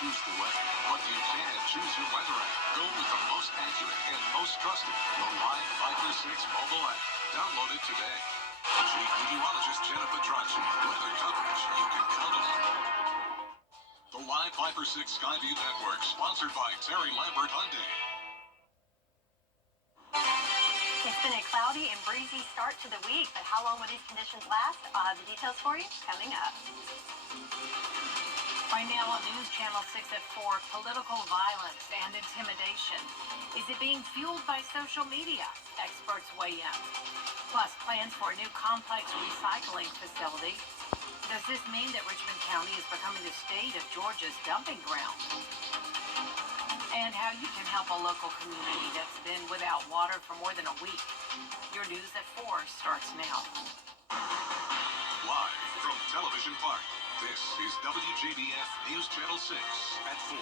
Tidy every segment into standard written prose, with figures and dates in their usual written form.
choose the weather, but you can choose your weather app. Go with the most accurate and most trusted, the Live 536 mobile app. Download it today. Chief Meteorologist Jennifer Petracci. Weather coverage you can count on. The Live 536 Skyview Network, sponsored by Terry Lambert Hyundai. It's been a cloudy and breezy start to the week, but how long will these conditions last? I'll have the details for you coming up. Right now on News Channel 6 at 4, political violence and intimidation. Is it being fueled by social media? Experts weigh in. Plus, plans for a new complex recycling facility. Does this mean that Richmond County is becoming the state of Georgia's dumping ground? And how you can help a local community that's been without water for more than a week. Your News at 4 starts now. Live from Television Park, this is WJBF News Channel 6 at 4.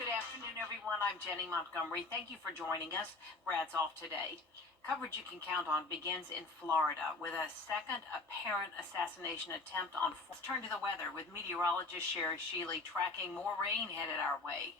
Good afternoon, everyone. I'm Jenny Montgomery. Thank you for joining us. Brad's off today. Coverage you can count on begins in Florida with a second apparent assassination attempt on. Let's turn to the weather with meteorologist Sherry Sheely tracking more rain headed our way.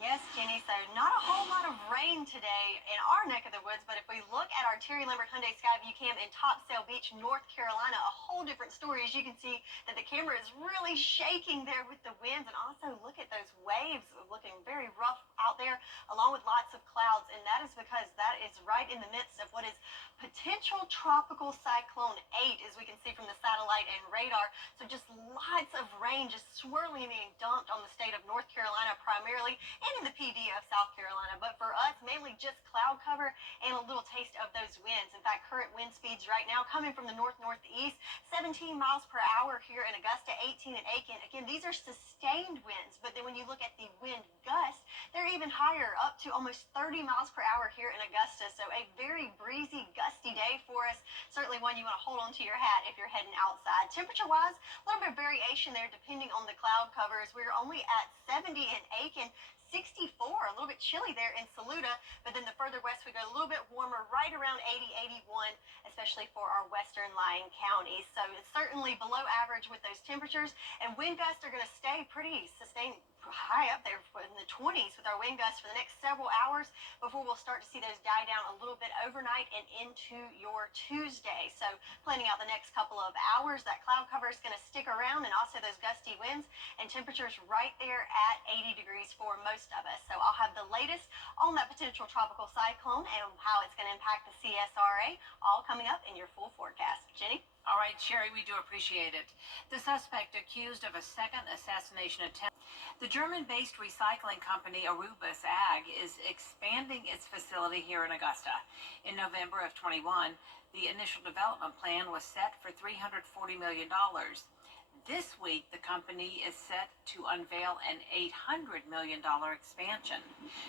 Yes, Jenny, so not a whole lot of rain today in our neck of the woods, but if we look at our Terry Lambert Hyundai Skyview Cam in Topsail Beach, North Carolina, a whole different story. As you can see that the camera is really shaking there with the winds, and also look at those waves looking very rough out there, along with lots of clouds, and that is because that is right in the midst of what is potential tropical cyclone 8, as we can see from the satellite and radar. So just lots of rain just swirling and being dumped on the state of North Carolina primarily, and in the PD of South Carolina. But for us, mainly just cloud cover and a little taste of those winds. In fact, current wind speeds right now coming from the north-northeast, 17 miles per hour here in Augusta, 18 in Aiken. Again, these are sustained winds, but then when you look at the wind gusts, they're even higher, up to almost 30 miles per hour here in Augusta. So a very breezy, gusty day for us. Certainly one you want to hold on to your hat if you're heading outside. Temperature-wise, a little bit of variation there depending on the cloud covers. We're only at 70 in Aiken, 64, a little bit chilly there in Saluda, but then the further west we go, a little bit warmer, right around 80, 81, especially for our western lying counties. So it's certainly below average with those temperatures, and wind gusts are going to stay pretty sustained, high up there in the 20s with our wind gusts for the next several hours before we'll start to see those die down a little bit overnight and into your Tuesday. So planning out the next couple of hours, that cloud cover is going to stick around, and also those gusty winds and temperatures right there at 80 degrees for most of us. So I'll have the latest on that potential tropical cyclone and how it's going to impact the CSRA all coming up in your full forecast. Jenny? All right, Sherry, we do appreciate it. The suspect accused of a second assassination attempt. The German-based recycling company Arubis Ag is expanding its facility here in Augusta. In November of 21, the initial development plan was set for $340 million. This week, the company is set to unveil an $800 million expansion.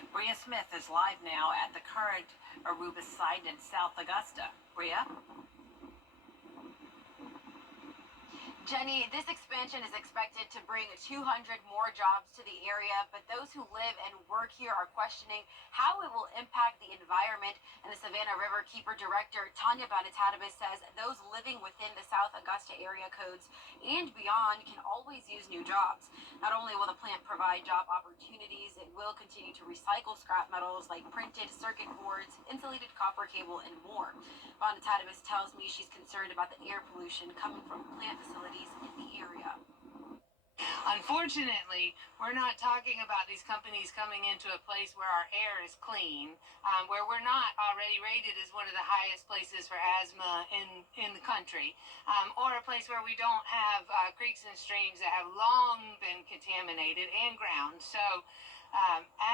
Bria Smith is live now at the current Arubis site in South Augusta. Bria? Jenny, this expansion is expected to bring 200 more jobs to the area, but those who live and work here are questioning how it will impact the environment. And the Savannah Riverkeeper Director, Tanya Bonatadabas, says those living within the South Augusta area codes and beyond can always use new jobs. Not only will the plant provide job opportunities, it will continue to recycle scrap metals like printed circuit boards, insulated copper cable, and more. Bonatadabas tells me she's concerned about the air pollution coming from plant facilities in the area. Unfortunately, we're not talking about these companies coming into a place where our air is clean, where we're not already rated as one of the highest places for asthma in the country, or a place where we don't have creeks and streams that have long been contaminated and ground. So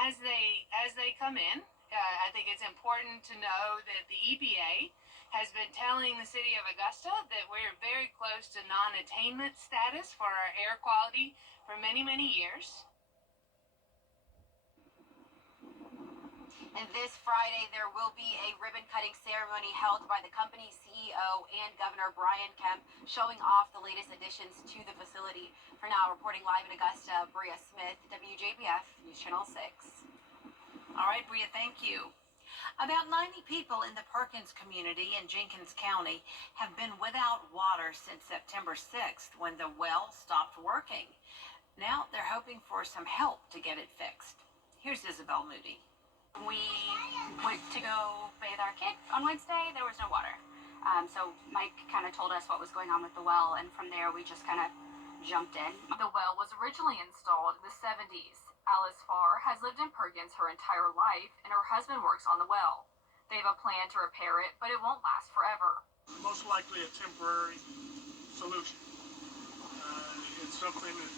as they come in, I think it's important to know that the EPA has been telling the city of Augusta that we're very close to non-attainment status for our air quality for many, many years. And this Friday, there will be a ribbon-cutting ceremony held by the company's CEO and Governor Brian Kemp, showing off the latest additions to the facility. For now, reporting live in Augusta, Bria Smith, WJBF, News Channel 6. All right, Bria, thank you. About 90 people in the Perkins community in Jenkins County have been without water since September 6th when the well stopped working. Now they're hoping for some help to get it fixed. Here's Isabel Moody. We went to go bathe our kid on Wednesday. There was no water. So Mike kind of told us what was going on with the well, and from there we just kind of jumped in. The well was originally installed in the 70s. Alice Farr has lived in Perkins her entire life, and her husband works on the well. They have a plan to repair it, but it won't last forever. Most likely a temporary solution. It's something that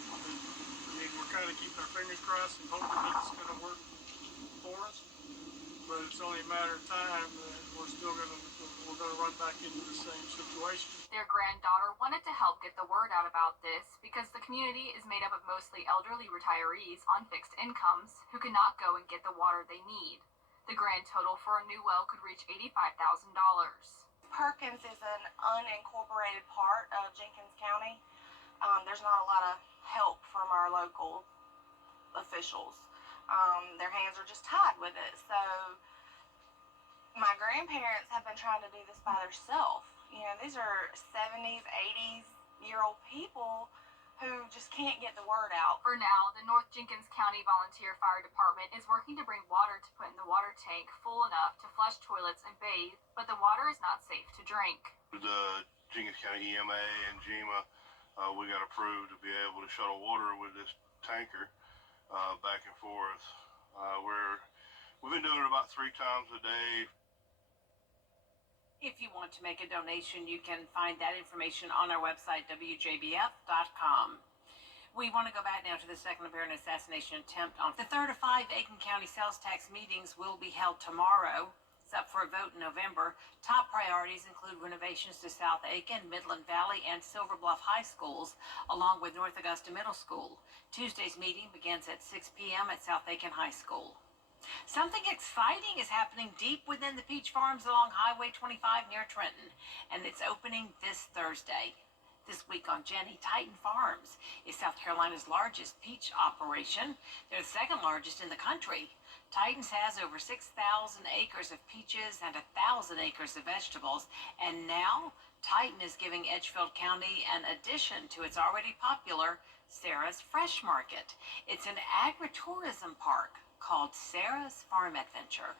we're kind of keeping our fingers crossed and hoping that it's going to work for us. But it's only a matter of time that we're going to run back into the same situation. Their granddaughter wanted to help get the word out about this because the community is made up of mostly elderly retirees on fixed incomes who cannot go and get the water they need. The grand total for a new well could reach $85,000. Perkins is an unincorporated part of Jenkins County. There's not a lot of help from our local officials. Their hands are just tied with it. So my grandparents have been trying to do this by themselves. You know, these are 70s, 80s-year-old people who just can't get the word out. For now, the North Jenkins County Volunteer Fire Department is working to bring water to put in the water tank full enough to flush toilets and bathe, but the water is not safe to drink. The Jenkins County EMA and GEMA, we got approved to be able to shuttle water with this tanker back and forth. We've been doing it about 3 times a day. If you want to make a donation, you can find that information on our website, WJBF.com. We want to go back now to the second apparent assassination attempt on the third of 5 Aiken County sales tax meetings will be held tomorrow. It's up for a vote in November. Top priorities include renovations to South Aiken, Midland Valley, and Silver Bluff High Schools, along with North Augusta Middle School. Tuesday's meeting begins at 6 p.m. at South Aiken High School. Something exciting is happening deep within the peach farms along Highway 25 near Trenton, and it's opening this Thursday. This week on Jenny, Titan Farms is South Carolina's largest peach operation. They're the second largest in the country. Titan's has over 6,000 acres of peaches and 1,000 acres of vegetables, and now Titan is giving Edgefield County an addition to its already popular Sarah's Fresh Market. It's an agritourism park called Sarah's Farm Adventure.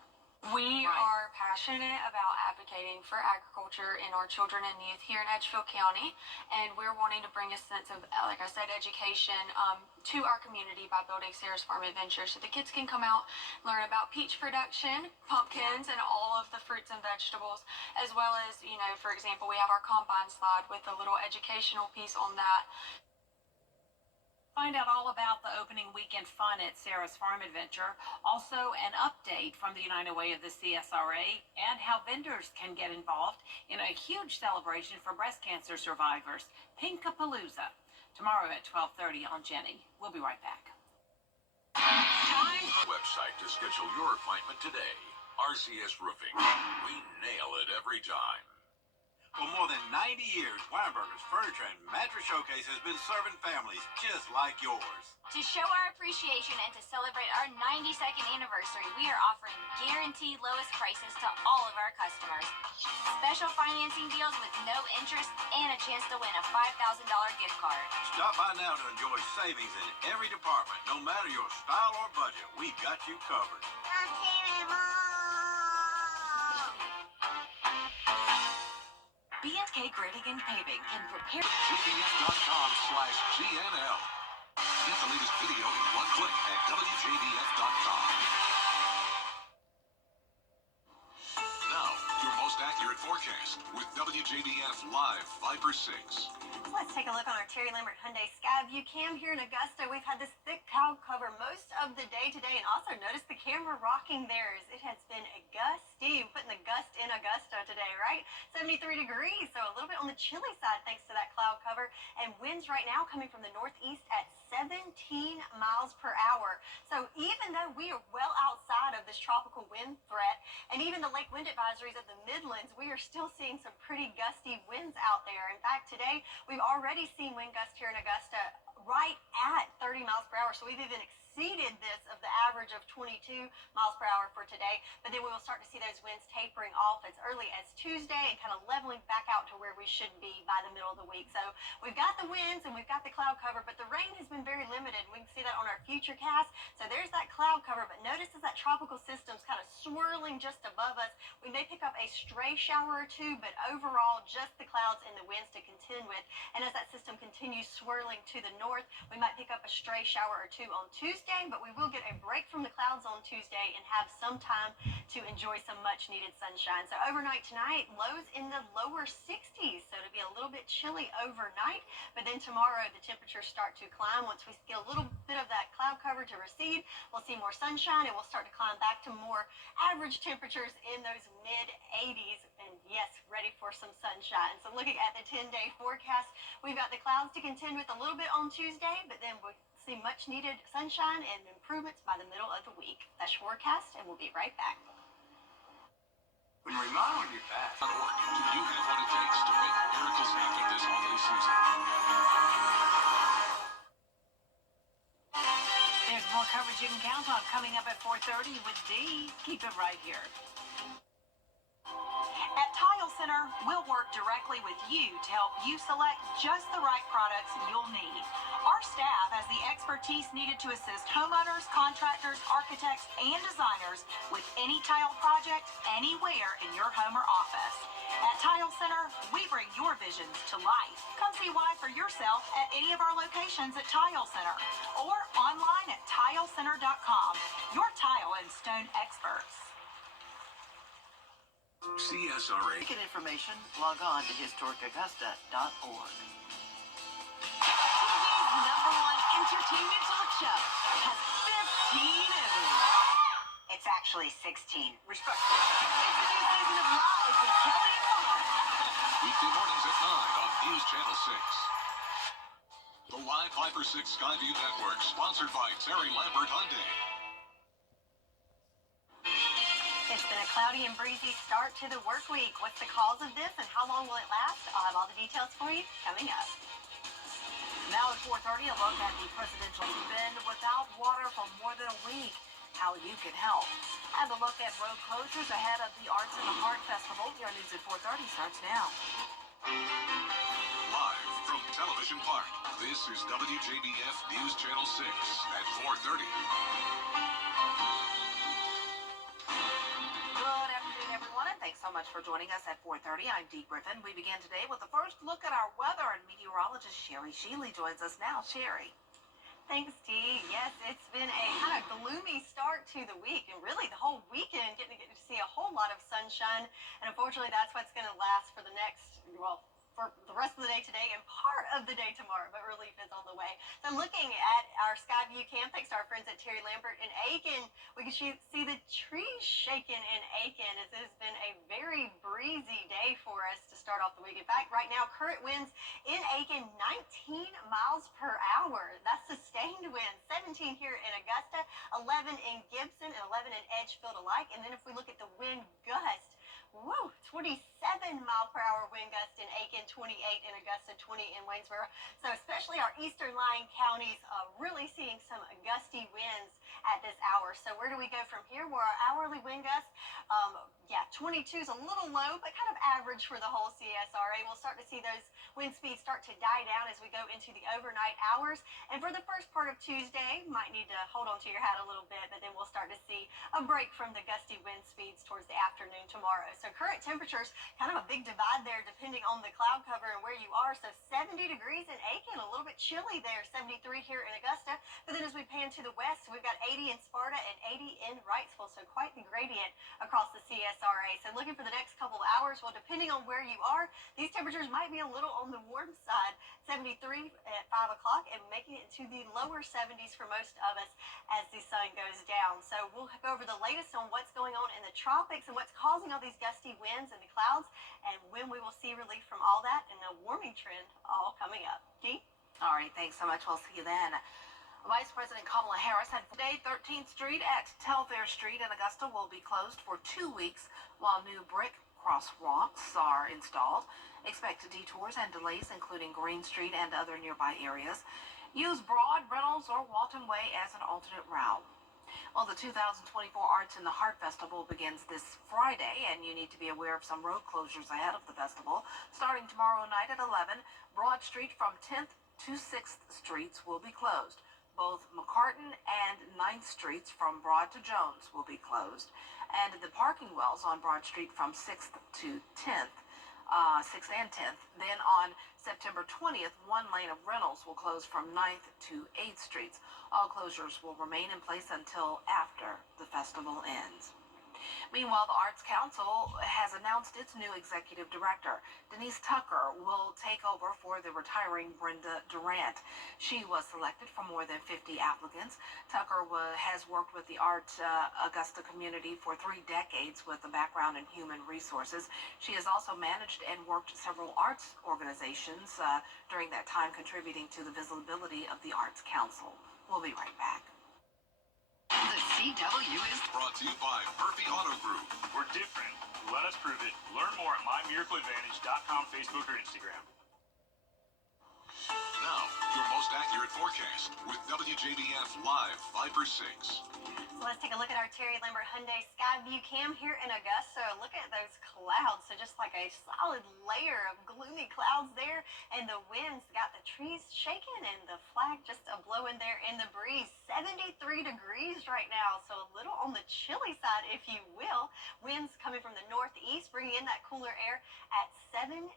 We are passionate about advocating for agriculture in our children and youth here in Edgefield County, and we're wanting to bring a sense of, like I said, education to our community by building Sarah's Farm Adventure so the kids can come out, learn about peach production, pumpkins, and all of the fruits and vegetables, as well as, you know, for example, we have our combine slide with a little educational piece on that. Find out all about the opening weekend fun at Sarah's Farm Adventure. Also, an update from the United Way of the CSRA and how vendors can get involved in a huge celebration for breast cancer survivors, Pinkapalooza, tomorrow at 12:30 on Jenny. We'll be right back. Website to schedule your appointment today. RCS Roofing. We nail it every time. For more than 90 years, Weinberger's Furniture and Mattress Showcase has been serving families just like yours. To show our appreciation and to celebrate our 92nd anniversary, we are offering guaranteed lowest prices to all of our customers. Special financing deals with no interest and a chance to win a $5,000 gift card. Stop by now to enjoy savings in every department. No matter your style or budget, we've got you covered. B&K Grading and Paving can prepare. WJBF.com/GNL. Get the latest video in one click at WJBF.com. Now, your most accurate forecast with WJBF Live Viper 6. Let's take a look on our Terry Lambert Hyundai Skyview cam here in Augusta. We've had this thick cloud cover most of the day today, and also notice the camera rocking theirs. It has been a gusty, putting the gust in Augusta today, right? 73 degrees, so a little bit on the chilly side thanks to that cloud cover. And winds right now coming from the northeast at 17 miles per hour. So even though we are well outside of this tropical wind threat, and even the lake wind advisories of the Midlands, we are still seeing some pretty gusty winds out there. In fact, today we've already seen wind gusts here in Augusta right at 30 miles per hour. So we've even exceeded this of the average of 22 miles per hour for today. But then we will start to see those winds tapering off as early as Tuesday and kind of leveling back out to where we should be by the middle of the week. So we've got the winds and we've got the cloud cover, but the rain has been very limited. We can see that on our future cast. So there's that cloud cover, but notice as that tropical system's kind of swirling just above us, we may pick up a stray shower or two, but overall just the clouds and the winds to contend with. And as that system continues swirling to the north, we might pick up a stray shower or two on Tuesday, but we will get a break from the clouds on Tuesday and have some time to enjoy some much needed sunshine. So overnight tonight, lows in the lower 60s, so it'll be a little bit chilly overnight, but then tomorrow the temperatures start to climb. Once we get a little bit of that cloud cover to recede, we'll see more sunshine and we'll start to climb back to more average temperatures in those mid 80s, and yes, ready for some sunshine. So looking at the 10-day forecast, we've got the clouds to contend with a little bit on Tuesday, but then we'll see much needed sunshine and improvements by the middle of the week. That's your forecast, and we'll be right back. When remodeling your bath, Do you have what it takes to make miracles happen this holiday season? There's more coverage you can count on coming up at 4:30 with Dee. Keep it right here. At Tile Center, we'll work directly with you to help you select just the right products you'll need. Our staff has the expertise needed to assist homeowners, contractors, architects, and designers with any tile project anywhere in your home or office. At Tile Center, we bring your visions to life. Come see why for yourself at any of our locations at Tile Center or online at tilecenter.com. Your tile and stone experts. CSRA. To get information, log on to historicaugusta.org. TV's #1 entertainment talk show has 15 Emmys. It's actually 16. Respectful. It's a new season of Live with Kelly and Mark. Weekday mornings at 9 on News Channel 6. The Live Viper 6 Skyview Network, sponsored by Terry Lambert Hyundai. It's been a cloudy and breezy start to the work week. What's the cause of this and how long will it last? I'll have all the details for you coming up. Now at 4:30, a look at the presidential been without water for more than a week. How you can help. And a look at road closures ahead of the Arts in the Heart Festival. Your news at 4:30 starts now. Live from Television Park, this is WJBF News Channel 6 at 4:30. Good afternoon, everyone, and thanks so much for joining us at 4:30. I'm Dee Griffin. We begin today with the first look at our weather, and meteorologist Sherry Sheely joins us now. Sherry. Thanks, Dee. Yes, it's been a kind of gloomy start to the week, and really the whole weekend getting to see a whole lot of sunshine. And unfortunately, that's what's going to last for the next, well, for the rest of the day today and part of the day tomorrow, but relief is on the way. So looking at our Skyview cam, thanks to our friends at Terry Lambert in Aiken, we can see the trees shaking in Aiken, as it has been a very breezy day for us to start off the week. In fact, right now, current winds in Aiken, 19 miles per hour. That's sustained winds. 17 here in Augusta, 11 in Gibson, and 11 in Edgefield alike. And then if we look at the wind gust, woo, 27-mile-per-hour wind gust in Aiken, 28 in Augusta, 20 in Waynesboro. So especially our eastern lying counties really seeing some gusty winds at this hour. So where do we go from here? Where our hourly wind gusts, 22 is a little low, but kind of average for the whole CSRA. We'll start to see those wind speeds start to die down as we go into the overnight hours. And for the first part of Tuesday, might need to hold on to your hat a little bit, but then we'll start to see a break from the gusty wind speeds towards the afternoon tomorrow. So current temperatures, kind of a big divide there depending on the cloud cover and where you are. So 70 degrees in Aiken, a little bit chilly there, 73 here in Augusta. But then as we pan to the west, we've got 80 in Sparta and 80 in Wrightsville. So quite the gradient across the CSRA. So looking for the next couple of hours, well, depending on where you are, these temperatures might be a little on the warm side. 73 at 5 o'clock and making it into the lower 70s for most of us as the sun goes down. So we'll go over the latest on what's going on in the tropics and what's causing all these gusty winds and the clouds, and when we will see relief from all that and a warming trend all coming up. Dee? All right, thanks so much. We'll see you then. Vice President Kamala Harris said today 13th Street at Telfair Street in Augusta will be closed for 2 weeks while new brick crosswalks are installed. Expect detours and delays, including Green Street and other nearby areas. Use Broad, Reynolds, or Walton Way as an alternate route. Well, the 2024 Arts in the Heart Festival begins this Friday, and you need to be aware of some road closures ahead of the festival. Starting tomorrow night at 11, Broad Street from 10th to 6th Streets will be closed. Both McCartan and 9th Streets from Broad to Jones will be closed. And the parking wells on Broad Street from 6th to 10th, 6th and 10th. Then on September 20th, one lane of Reynolds will close from 9th to 8th Streets. All closures will remain in place until after the festival ends. Meanwhile, the Arts Council has announced its new executive director. Denise Tucker will take over for the retiring Brenda Durant. She was selected from more than 50 applicants. Tucker has worked with the Augusta community for 3 decades with a background in human resources. She has also managed and worked several arts organizations during that time, contributing to the visibility of the Arts Council. We'll be right back. The CW is brought to you by Murphy Auto Group. We're different. Let us prove it. Learn more at mymiracleadvantage.com, Facebook, or Instagram. Now, your most accurate forecast with WJBF Live Viper 6. So let's take a look at our Terry Lambert Hyundai Skyview Cam here in Augusta. Look at those clouds. So just like a solid layer of gloomy clouds there, and the winds got the trees shaking and the flag just blowing there in the breeze. 73 degrees right now, so a little on the chilly side, if you will. Winds coming from the northeast, bringing in that cooler air at 17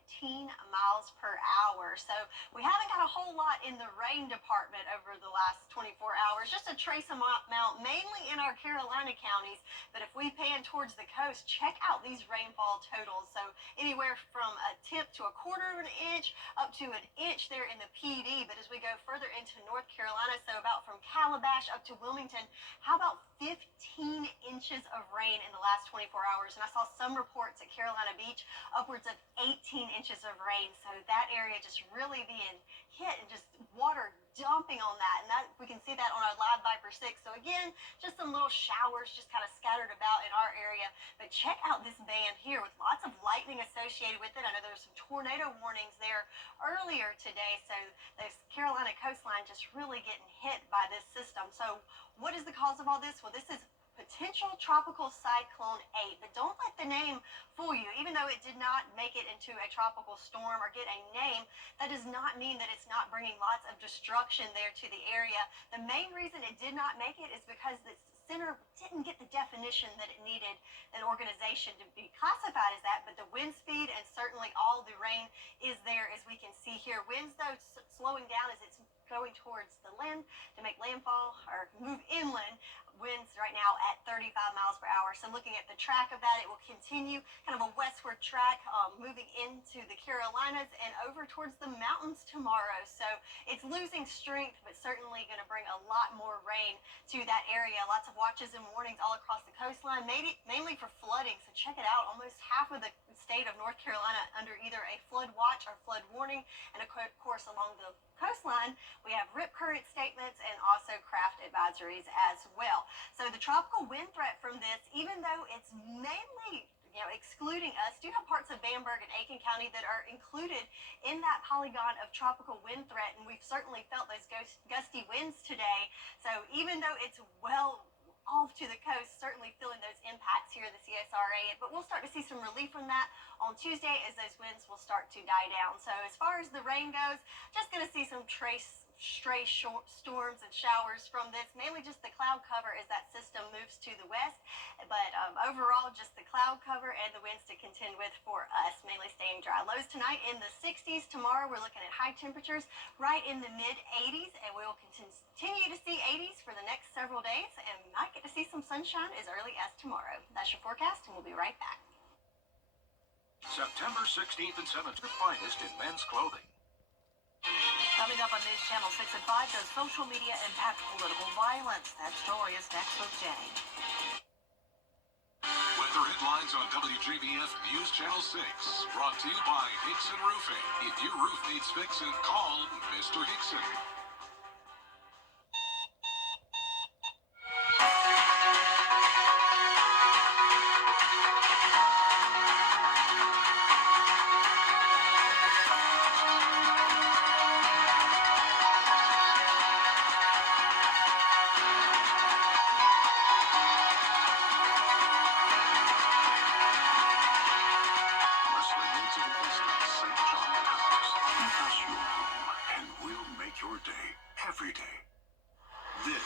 miles per hour. So we haven't got a whole lot in the rain department over the last 24 hours, just a trace amount, mainly in our Carolina counties. But if we pan towards the coast, check out these rainfall totals. So anywhere from a tip to a quarter of an inch up to an inch there in the PD. But as we go further into North Carolina, so about from Calabash up to Wilmington, how about 15 inches of rain in the last 24 hours? And I saw some reports at Carolina Beach, upwards of 18 inches of rain. So that area just really being hit and just water dumping on that. And that we can see that on our live Viper 6. So again, just some little showers just kind of scattered about in our area. But check out this band here with lots of lightning associated with it. I know there were some tornado warnings there earlier today. So the Carolina coastline just really getting hit by this system. So what is the cause of all this? Well, this is potential tropical cyclone 8, but don't let the name fool you. Even though it did not make it into a tropical storm or get a name, that does not mean that it's not bringing lots of destruction there to the area. The main reason it did not make it is because the center didn't get the definition that it needed an organization to be classified as that, but the wind speed and certainly all the rain is there, as we can see here. Winds, though, slowing down as it's going towards the land to make landfall or move inland. Winds right now at 35 miles per hour. So looking at the track of that, it will continue kind of a westward track moving into the Carolinas and over towards the mountains tomorrow. So it's losing strength, but certainly going to bring a lot more rain to that area. Lots of watches and warnings all across the coastline, mainly for flooding. So check it out. Almost half of the state of North Carolina under either a flood watch or flood warning. And of course, along the coastline, we have rip current statements and also craft advisories as well. So the tropical wind threat from this, even though it's mainly excluding us, do have parts of Bamberg and Aiken County that are included in that polygon of tropical wind threat, and we've certainly felt those gusty winds today. So even though it's well off to the coast, certainly feeling those impacts here in the CSRA, but we'll start to see some relief from that on Tuesday as those winds will start to die down. So as far as the rain goes, just going to see some stray storms and showers from this, mainly just the cloud cover as that system moves to the west, but overall just the cloud cover and the winds to contend with for us, mainly staying dry. Lows tonight in the 60s. Tomorrow we're looking at high temperatures right in the mid 80s, and we will continue to see 80s for the next several days, and we might get to see some sunshine as early as tomorrow. That's your forecast, and we'll be right back. September 16th and 17th, the finest in men's clothing. Coming up on News Channel 6 and 5, does social media impact political violence? That story is next with Jenny. Weather headlines on WJBF News Channel 6. Brought to you by Hickson Roofing. If your roof needs fixing, call Mr. Hickson. your day, every day. This